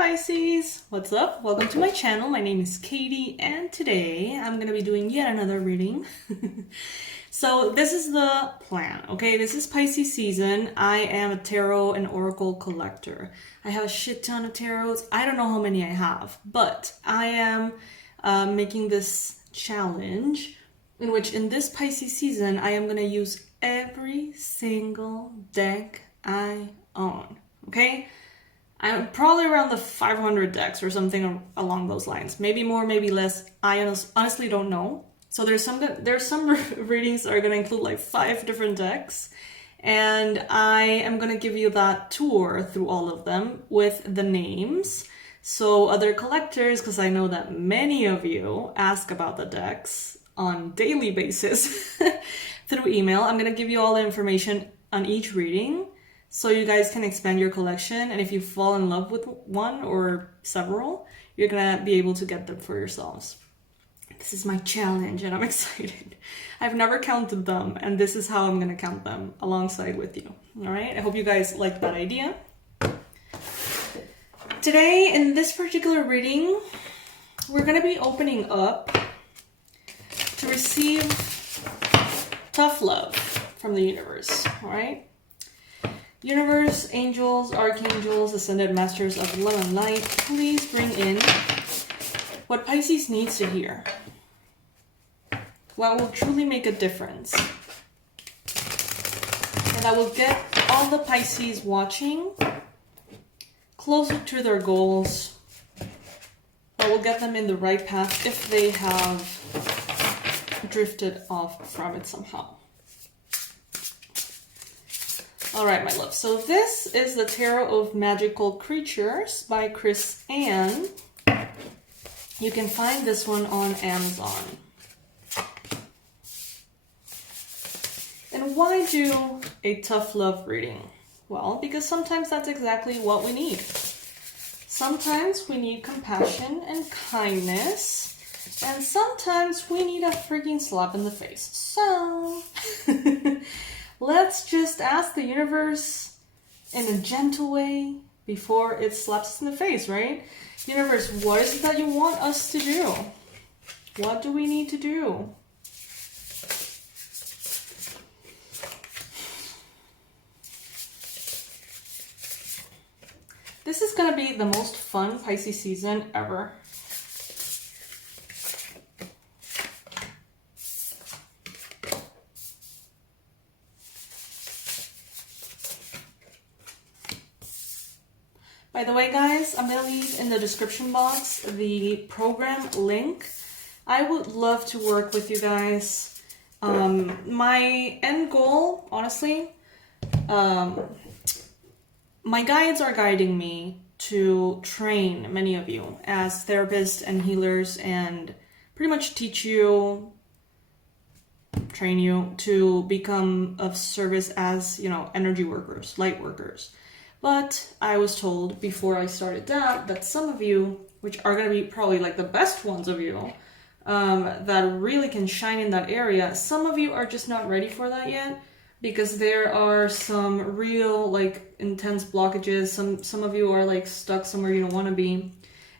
Pisces! What's up? Welcome to my channel. My name is Katie and today I'm going to be doing yet another reading. So this is the plan, okay? This is Pisces season. I am a tarot and oracle collector. I have a shit ton of tarots. I don't know how many I have, but I am making this challenge in which in this Pisces season I am going to use every single deck I own, okay? I'm probably around the 500 decks or something along those lines. Maybe more, maybe less. I honestly don't know. So there's some readings that are going to include like 5 different decks. And I am going to give you that tour through all of them with the names. So other collectors, because I know that many of you ask about the decks on daily basis through email. I'm going to give you all the information on each reading, so you guys can expand your collection, and if you fall in love with one or several, you're gonna be able to get them for yourselves. This is my challenge and I'm excited. I've never counted them, and this is how I'm gonna count them alongside with you. All right, I hope you guys like that idea. Today, in this particular reading, we're gonna be opening up to receive tough love from the universe, all right? Universe, angels, archangels, ascended masters of love and light, please bring in what Pisces needs to hear. What will truly make a difference. And that will get all the Pisces watching closer to their goals. That will get them in the right path if they have drifted off from it somehow. All right, my love. So this is the Tarot of Magical Creatures by Chris Ann. You can find this one on Amazon. And why do a tough love reading? Well, because sometimes that's exactly what we need. Sometimes we need compassion and kindness, and sometimes we need a freaking slap in the face. So let's just ask the universe in a gentle way before it slaps us in the face, right? Universe, what is it that you want us to do? What do we need to do? This is going to be the most fun Pisces season ever. By the way, guys, I'm going to leave in the description box the program link. I would love to work with you guys. My end goal, honestly, my guides are guiding me to train many of you as therapists and healers and pretty much teach you, train you to become of service as, you know, energy workers, light workers. But I was told before I started that some of you, which are going to be probably like the best ones of you, that really can shine in that area, some of you are just not ready for that yet because there are some real like intense blockages. Some of you are like stuck somewhere you don't want to be.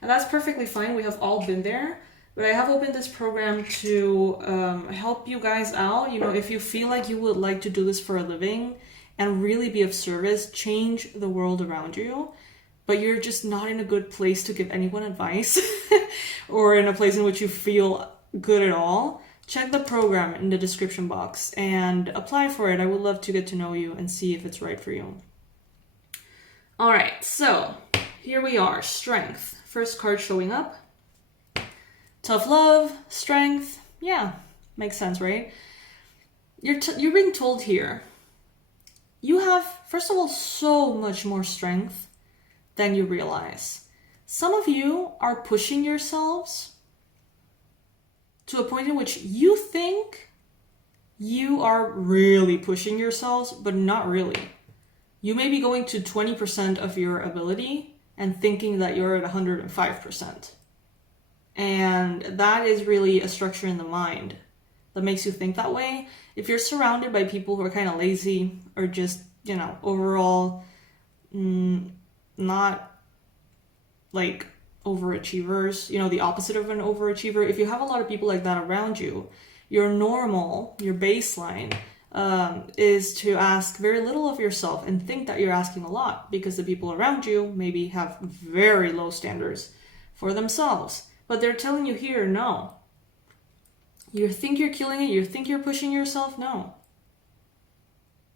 And that's perfectly fine. We have all been there. But I have opened this program to help you guys out. You know, if you feel like you would like to do this for a living and really be of service, change the world around you, but you're just not in a good place to give anyone advice or in a place in which you feel good at all, check the program in the description box and apply for it. I would love to get to know you and see if it's right for you. All right, so here we are. Strength. First card showing up. Tough love, strength. Yeah, makes sense, right? You're being told here, you have, first of all, so much more strength than you realize. Some of you are pushing yourselves to a point in which you think you are really pushing yourselves, but not really. You may be going to 20% of your ability and thinking that you're at 105%. And that is really a structure in the mind that makes you think that way. If you're surrounded by people who are kind of lazy or just, you know, overall not like overachievers, you know, the opposite of an overachiever. If you have a lot of people like that around you, your normal, your baseline is to ask very little of yourself and think that you're asking a lot, because the people around you maybe have very low standards for themselves. But they're telling you here, no. You think you're killing it, you think you're pushing yourself? No.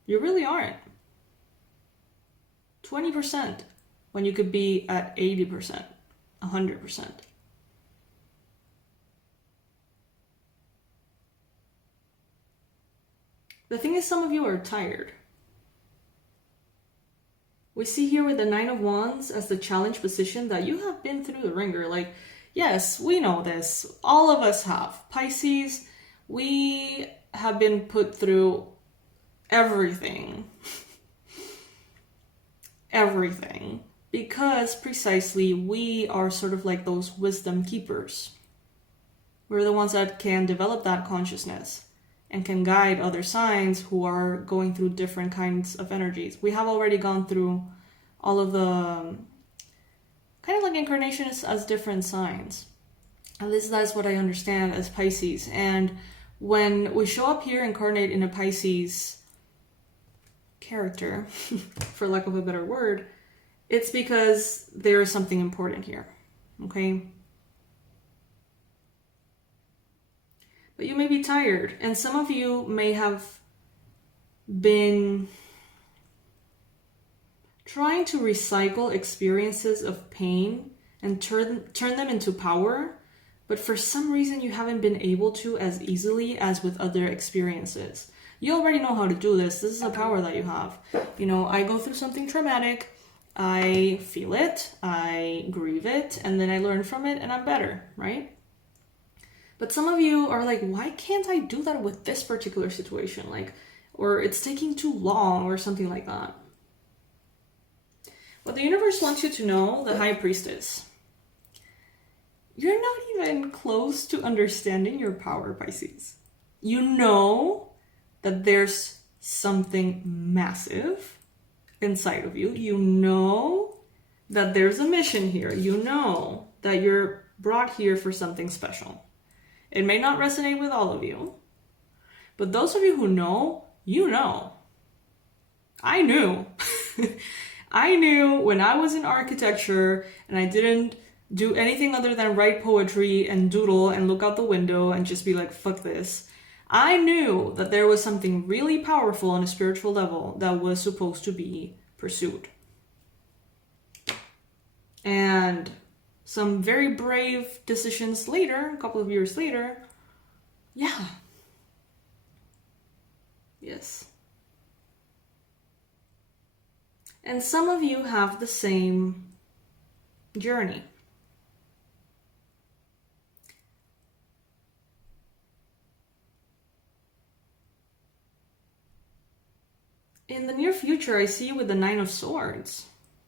You really aren't. 20% when you could be at 80%, 100%. The thing is, some of you are tired. We see here with the Nine of Wands as the challenge position that you have been through the ringer. Like, yes, we know this. All of us have. Pisces, we have been put through everything. Everything. Because precisely we are sort of like those wisdom keepers. We're the ones that can develop that consciousness and can guide other signs who are going through different kinds of energies. We have already gone through all of the kind of like incarnations as different signs. At least that's what I understand as Pisces. And when we show up here incarnate in a Pisces character, for lack of a better word, it's because there is something important here, okay? But you may be tired, and some of you may have been trying to recycle experiences of pain and turn them into power, but for some reason you haven't been able to as easily as with other experiences. You already know how to do this. This is a power that you have. You know, I go through something traumatic, I feel it, I grieve it, and then I learn from it and I'm better, right? But some of you are like, why can't I do that with this particular situation? Like, or it's taking too long or something like that. What the universe wants you to know, the High Priestess, you're not even close to understanding your power, Pisces. You know that there's something massive inside of you. You know that there's a mission here. You know that you're brought here for something special. It may not resonate with all of you, but those of you who know, you know. I knew. I knew when I was in architecture and I didn't do anything other than write poetry and doodle and look out the window and just be like, fuck this. I knew that there was something really powerful on a spiritual level that was supposed to be pursued. And some very brave decisions later, a couple of years later, yeah. Yes. And some of you have the same journey. In the near future, I see you with the Nine of Swords.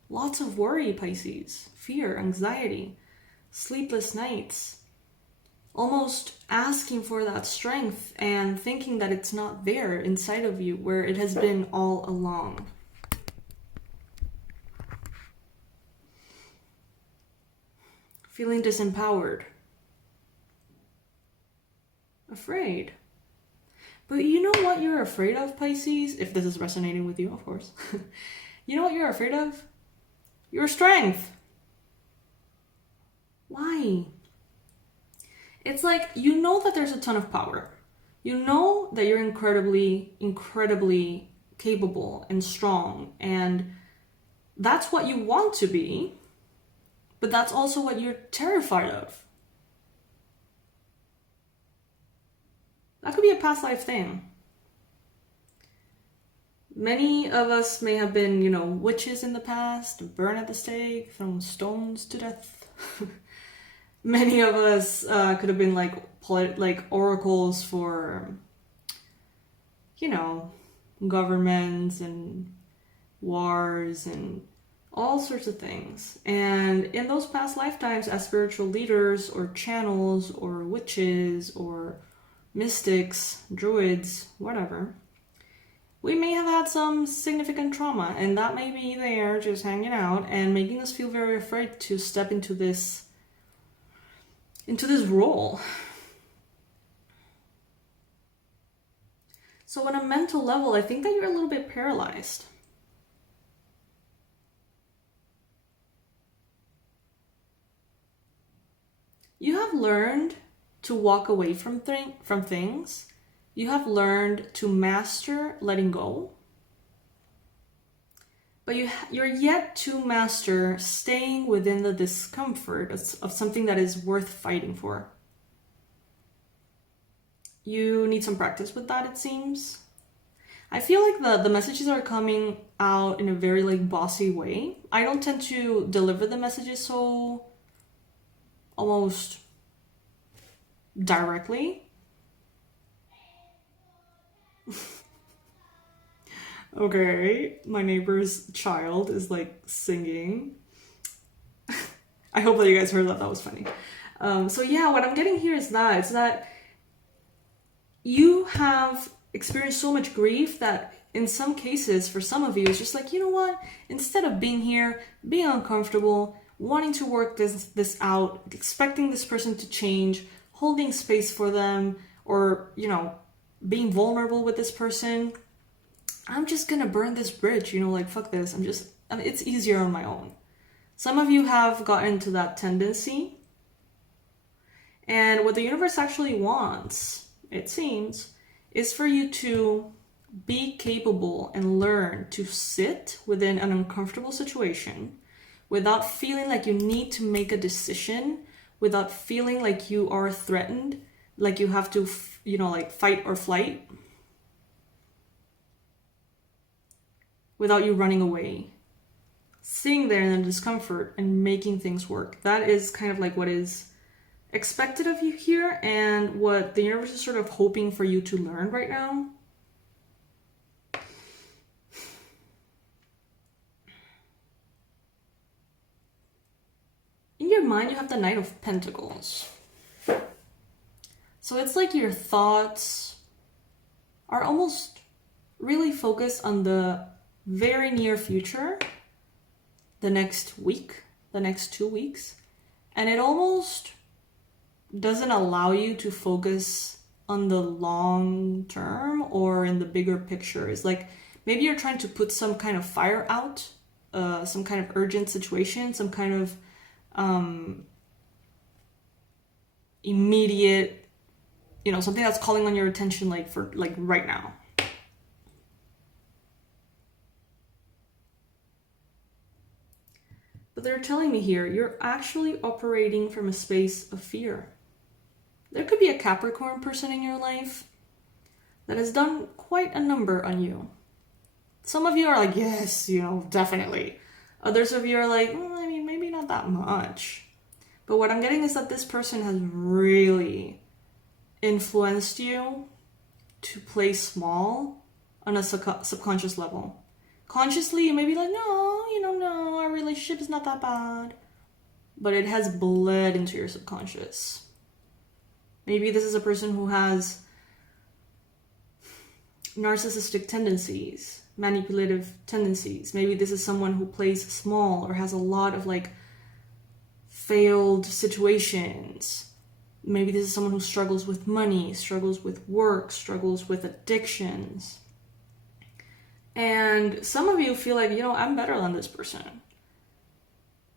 Lots of worry, Pisces. Fear, anxiety, sleepless nights. Almost asking for that strength and thinking that it's not there inside of you where it has been all along. Feeling disempowered. Afraid. But you know what you're afraid of, Pisces? If this is resonating with you, of course. You know what you're afraid of? Your strength. Why? It's like, you know that there's a ton of power. You know that you're incredibly, incredibly capable and strong. And that's what you want to be. But that's also what you're terrified of. That could be a past life thing. Many of us may have been, you know, witches in the past, burned at the stake, thrown stones to death. Many of us could have been like oracles for, you know, governments and wars and all sorts of things. And in those past lifetimes, as spiritual leaders or channels or witches or mystics, druids, whatever, we may have had some significant trauma, and that may be there just hanging out and making us feel very afraid to step into this role. So on a mental level, I think that you're a little bit paralyzed. You have learned to walk away from things. You have learned to master letting go. But you're yet to master staying within the discomfort of something that is worth fighting for. You need some practice with that, it seems. I feel like the messages are coming out in a very like bossy way. I don't tend to deliver the messages so almost directly. Okay, my neighbor's child is like singing. I hope that you guys heard that. That was funny. So yeah, what I'm getting here is that it's that you have experienced so much grief that in some cases, for some of you, it's just like, you know what? Instead of being here, being uncomfortable, wanting to work this out, expecting this person to change, holding space for them, or, you know, being vulnerable with this person, I'm just gonna burn this bridge, you know, like, fuck this. It's easier on my own. Some of you have gotten to that tendency. And what the universe actually wants, it seems, is for you to be capable and learn to sit within an uncomfortable situation without feeling like you need to make a decision, without feeling like you are threatened, like you have to, you know, like fight or flight, without you running away. Sitting there in the discomfort and making things work. That is kind of like what is expected of you here and what the universe is sort of hoping for you to learn right now. In your mind, you have the Knight of Pentacles. So it's like your thoughts are almost really focused on the very near future, the next week, the next 2 weeks, and it almost doesn't allow you to focus on the long term or in the bigger picture. It's like maybe you're trying to put some kind of fire out, some kind of urgent situation, some kind of immediate, you know, something that's calling on your attention like for like right now. But they're telling me here, you're actually operating from a space of fear. There could be a Capricorn person in your life that has done quite a number on you. Some of you are like, yes, you know, definitely. Others of you are like, I mean, maybe not that much. But what I'm getting is that this person has really influenced you to play small on a subconscious level. Consciously, you may be like, no, you know, no, our relationship is not that bad. But it has bled into your subconscious. Maybe this is a person who has narcissistic tendencies, manipulative tendencies. Maybe this is someone who plays small or has a lot of like failed situations. Maybe this is someone who struggles with money, struggles with work, struggles with addictions. And some of you feel like, you know, I'm better than this person.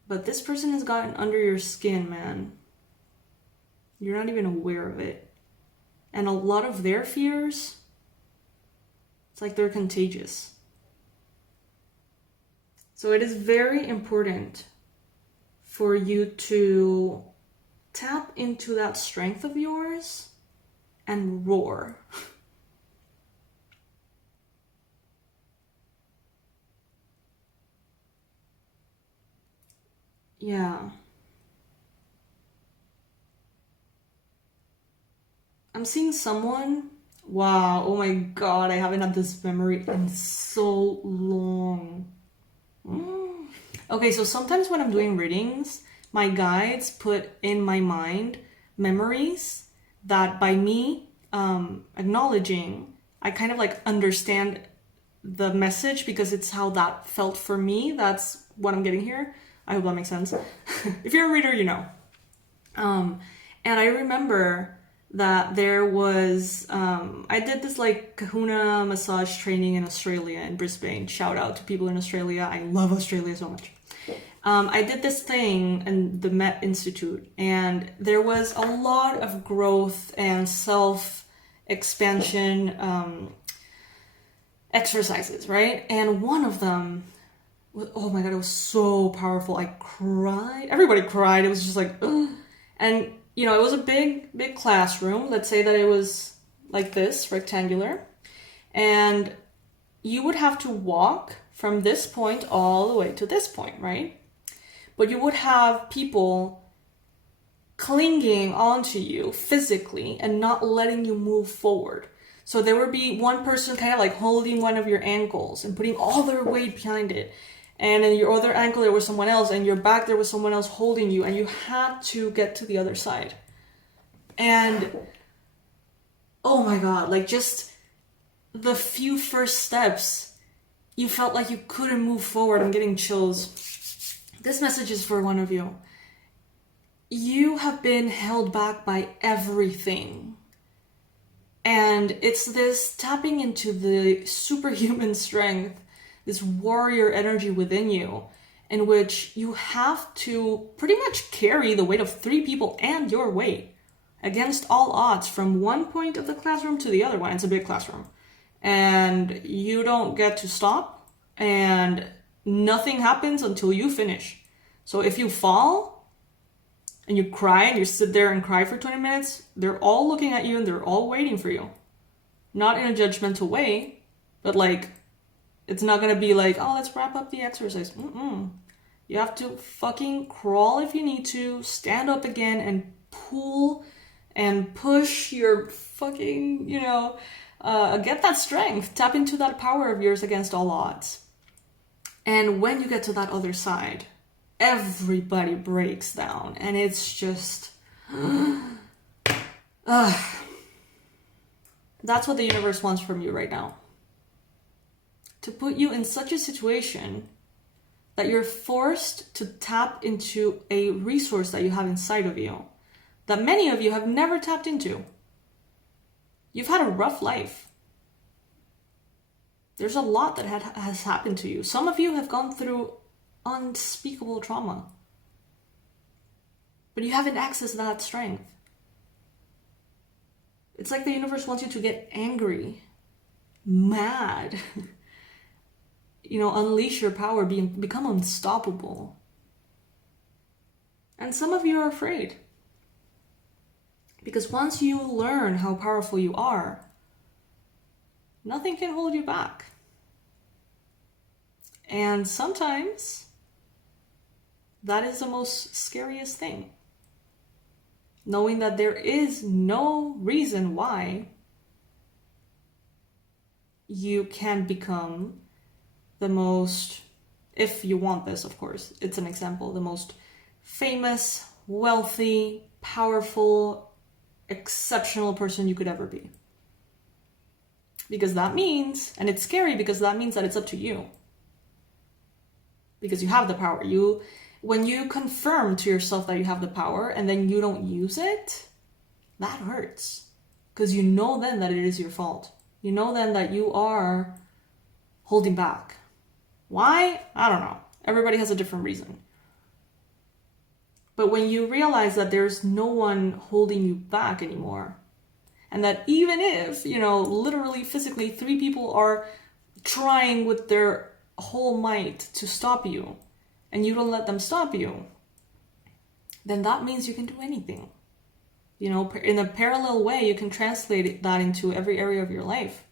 But this person has gotten under your skin, man. You're not even aware of it. And a lot of their fears, it's like they're contagious. So it is very important for you to tap into that strength of yours and roar. Yeah. I'm seeing someone. Wow, oh my god, I haven't had this memory in so long. Okay, so sometimes when I'm doing readings, my guides put in my mind memories that by me acknowledging, I kind of like understand the message because it's how that felt for me. That's what I'm getting here. I hope that makes sense. If you're a reader, you know. And I remember that there was, I did this like kahuna massage training in Australia, in Brisbane. Shout out to people in Australia. I love Australia so much. I did this thing in the Met Institute, and there was a lot of growth and self-expansion exercises, right? And one of them, oh my God, it was so powerful. I cried. Everybody cried. It was just like, ugh. And you know, it was a big classroom. Let's say that it was like this, rectangular. And you would have to walk from this point all the way to this point, right? But you would have people clinging onto you physically and not letting you move forward. So there would be one person kind of like holding one of your ankles and putting all their weight behind it. And in your other ankle, there was someone else, and your back, there was someone else holding you, and you had to get to the other side. And oh my God, like just the few first steps, you felt like you couldn't move forward. I'm getting chills. This message is for one of you. You have been held back by everything. And it's this tapping into the superhuman strength, this warrior energy within you, in which you have to pretty much carry the weight of 3 people and your weight against all odds from one point of the classroom to the other one. It's a big classroom. And you don't get to stop, and nothing happens until you finish. So if you fall and you cry and you sit there and cry for 20 minutes, they're all looking at you and they're all waiting for you. Not in a judgmental way, but like, it's not gonna be like, oh, let's wrap up the exercise. You have to fucking crawl if you need to, stand up again and pull and push your fucking, you know, get that strength, tap into that power of yours against all odds. And when you get to that other side, everybody breaks down, and it's just, that's what the universe wants from you right now. To put you in such a situation that you're forced to tap into a resource that you have inside of you that many of you have never tapped into. You've had a rough life. There's a lot that has happened to you. Some of you have gone through unspeakable trauma, but you haven't accessed that strength. It's like the universe wants you to get angry, mad, you know, unleash your power, become unstoppable. And some of you are afraid. Because once you learn how powerful you are, nothing can hold you back. And sometimes that is the most scariest thing. Knowing that there is no reason why you can become the most, if you want this, of course, it's an example, the most famous, wealthy, powerful, exceptional person you could ever be. Because that means, and it's scary because that means that it's up to you. Because you have the power. When you confirm to yourself that you have the power and then you don't use it, that hurts. Because you know then that it is your fault. You know then that you are holding back. Why? I don't know. Everybody has a different reason. But when you realize that there's no one holding you back anymore, and that even if, you know, literally, physically, 3 people are trying with their whole might to stop you, and you don't let them stop you, then that means you can do anything. You know, in a parallel way, you can translate that into every area of your life.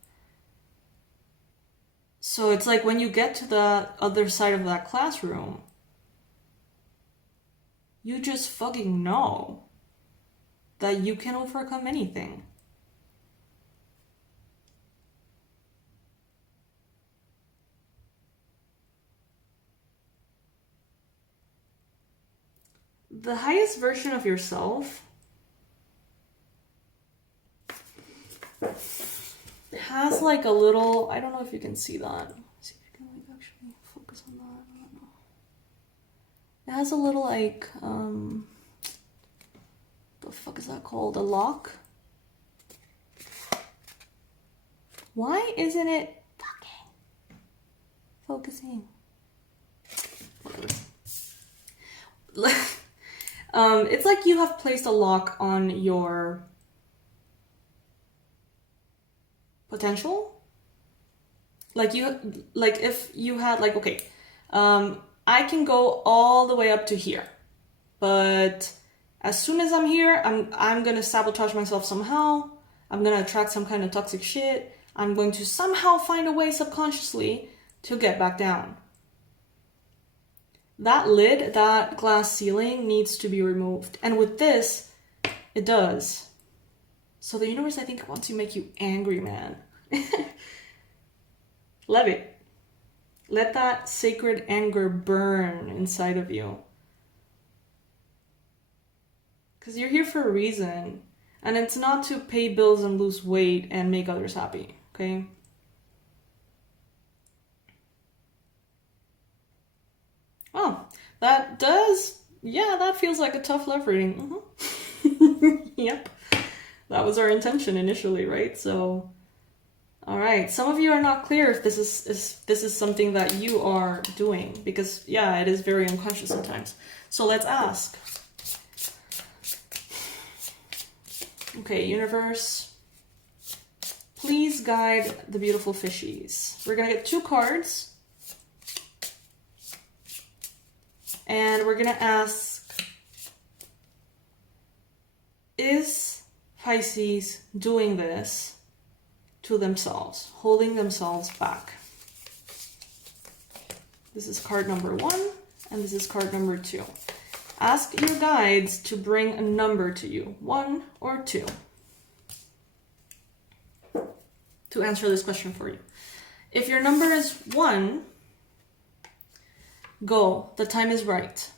So it's like when you get to the other side of that classroom, you just fucking know that you can overcome anything. The highest version of yourself has like a little, I don't know if you can see that. Let's see if you can like actually focus on that. I don't know. It has a little like, the fuck is that called? A lock? Why isn't it fucking focusing? Whatever. It's like you have placed a lock on your potential. Like if you had like, okay, I can go all the way up to here, but as soon as I'm here, I'm gonna sabotage myself somehow. I'm gonna attract some kind of toxic shit. I'm going to somehow find a way subconsciously to get back down. That lid, that glass ceiling needs to be removed. And with this, it does. So the universe, I think, wants to make you angry, man. Let it. Let that sacred anger burn inside of you. Because you're here for a reason. And it's not to pay bills and lose weight and make others happy, okay? Oh, that does, yeah, that feels like a tough love reading. Yep. That was our intention initially, right? So, all right. Some of you are not clear if this is something that you are doing, because yeah, it is very unconscious sometimes. So let's ask. Okay, universe, please guide the beautiful fishies. We're gonna get 2 cards. And we're gonna ask, is Pisces doing this to themselves, holding themselves back? This is card number 1, and this is card number 2. Ask your guides to bring a number to you, 1 or 2, to answer this question for you. If your number is 1, go, the time is right.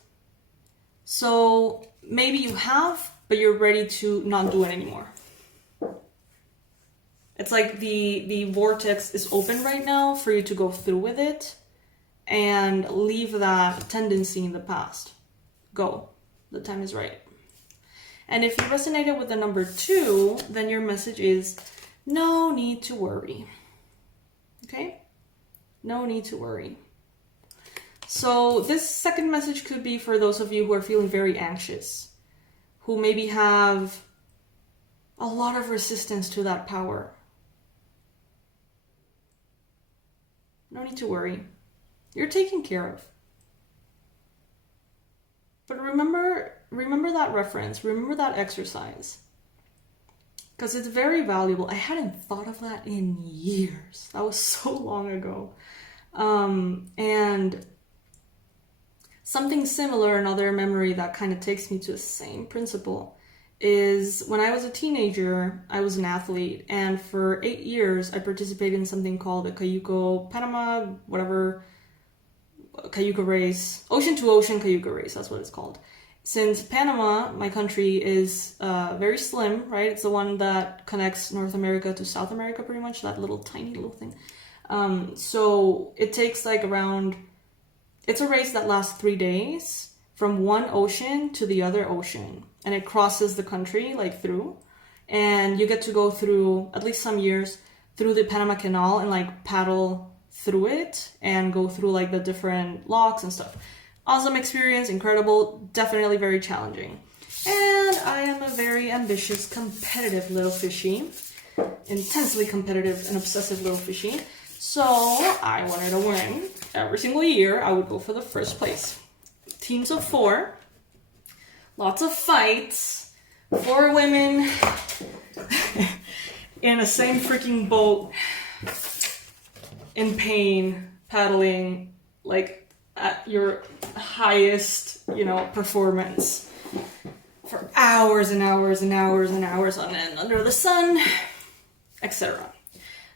So maybe you have, but you're ready to not do it anymore. It's like the vortex is open right now for you to go through with it and leave that tendency in the past. Go, the time is right. And if you resonated with the number 2, then your message is no need to worry. Okay? No need to worry. So this second message could be for those of you who are feeling very anxious, who maybe have a lot of resistance to that power. No need to worry. You're taken care of. But remember that reference, remember that exercise. Because it's very valuable. I hadn't thought of that in years. That was so long ago. And something similar, another memory that kind of takes me to the same principle, is when I was a teenager, I was an athlete, and for 8 years I participated in something called the 𝗥𝗘𝗣𝗥𝗢𝗦𝗢𝗦, whatever, 𝗥𝗘𝗣𝗥𝗢𝗣𝗥𝗢𝗀 race, Ocean to Ocean 𝗥𝗘𝗣𝗥𝗢𝗥𝗢𝗀 race, that's what it's called. Since Panama, my country, is very slim, right? It's the one that connects North America to South America pretty much, that little tiny little thing. So it takes like around, it's a race that lasts 3 days from one ocean to the other ocean, and it crosses the country like through, and you get to go through, at least some years, through the Panama Canal and like paddle through it and go through like the different locks and stuff. Awesome experience, incredible, definitely very challenging. And I am a very ambitious, competitive little fishy, intensely competitive and obsessive little fishy. So I wanted to win. Every single year, I would go for the first place. Teams of 4, lots of fights, 4 women in the same freaking boat, in pain, paddling, like at your highest, performance for hours and hours and hours and hours on end under the sun, etc.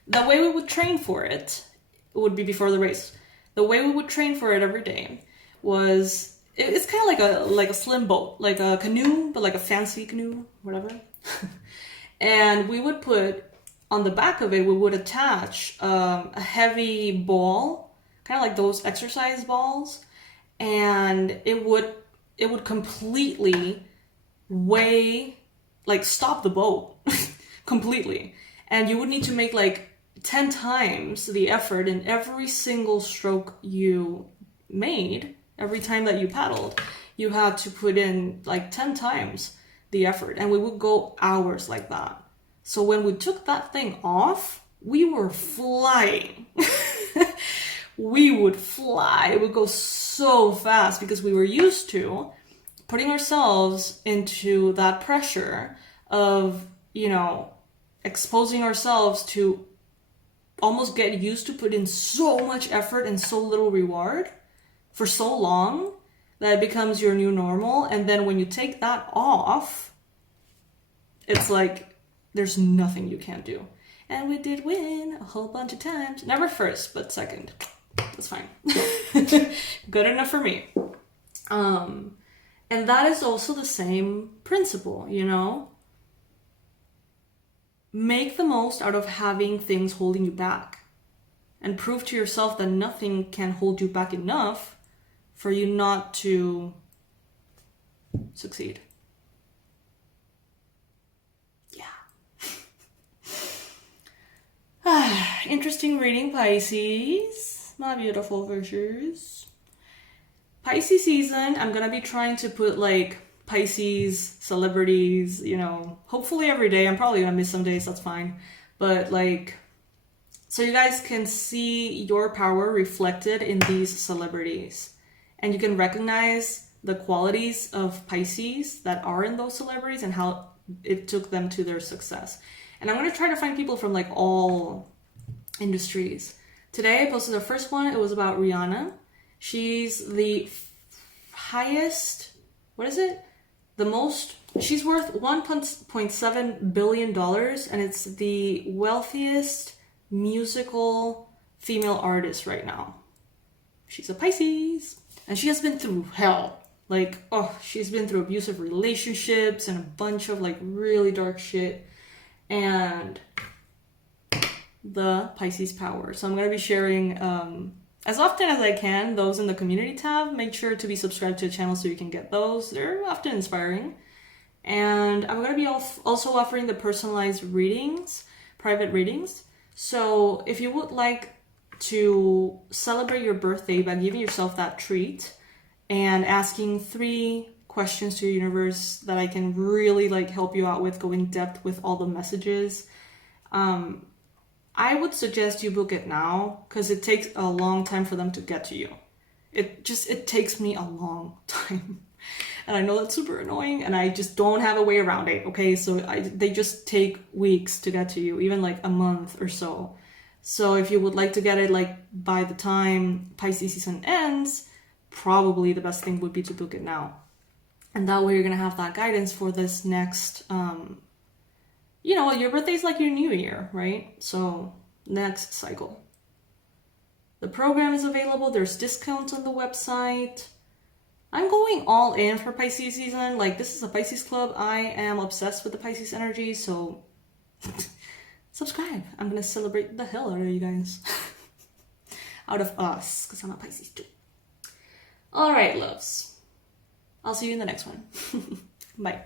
The way we would train for it would be before the race. The way we would train for it every day was, it's kind of like a slim boat, like a canoe, but like a fancy canoe, whatever. And we would put on the back of it, we would attach a heavy ball, kind of like those exercise balls, and it would completely weigh, like stop the boat completely. And you would need to make like 10 times the effort in every single stroke you made. Every time that you paddled, you had to put in like 10 times the effort, and we would go hours like that. So when we took that thing off, we were flying. We would fly. It would go so fast because we were used to putting ourselves into that pressure of, you know, exposing ourselves to almost get used to put in so much effort and so little reward for so long that it becomes your new normal. And then when you take that off, it's like there's nothing you can't do. And we did win a whole bunch of times. Never first, but second. That's fine. Good enough for me. And that is also the same principle, you know? Make the most out of having things holding you back, and prove to yourself that nothing can hold you back enough for you not to succeed. Yeah. Interesting reading, Pisces. My beautiful fishes. Pisces season, I'm gonna be trying to put like Pisces celebrities, you know, hopefully every day. I'm probably gonna miss some days, that's fine. But like, so you guys can see your power reflected in these celebrities. And you can recognize the qualities of Pisces that are in those celebrities and how it took them to their success. And I'm gonna try to find people from like all industries. Today I posted the first one. It was about Rihanna. She's the highest, what is it? The most, she's worth $1.7 billion, and it's the wealthiest musical female artist right now. She's a Pisces, and she has been through hell. Like, oh, she's been through abusive relationships and a bunch of like really dark shit. And the Pisces power. So I'm going to be sharing as often as I can those in the community tab. Make sure to be subscribed to the channel so you can get those. They're often inspiring. And I'm going to be also offering the personalized readings, private readings. So if you would like to celebrate your birthday by giving yourself that treat and asking 3 questions to your universe that I can really like help you out with, go in depth with all the messages, I would suggest you book it now, because it takes a long time for them to get to you. It takes me a long time. And I know that's super annoying, and I just don't have a way around it, okay? So they just take weeks to get to you, even like a month or so. So if you would like to get it like by the time Pisces season ends, probably the best thing would be to book it now. And that way you're going to have that guidance for this next, you know, your birthday is like your new year, right? So next cycle. The program is available. There's discounts on the website. I'm going all in for Pisces season. Like, this is a Pisces club. I am obsessed with the Pisces energy. So subscribe. I'm going to celebrate the hell out of you guys. Out of us, because I'm a Pisces too. All right, loves. I'll see you in the next one. Bye.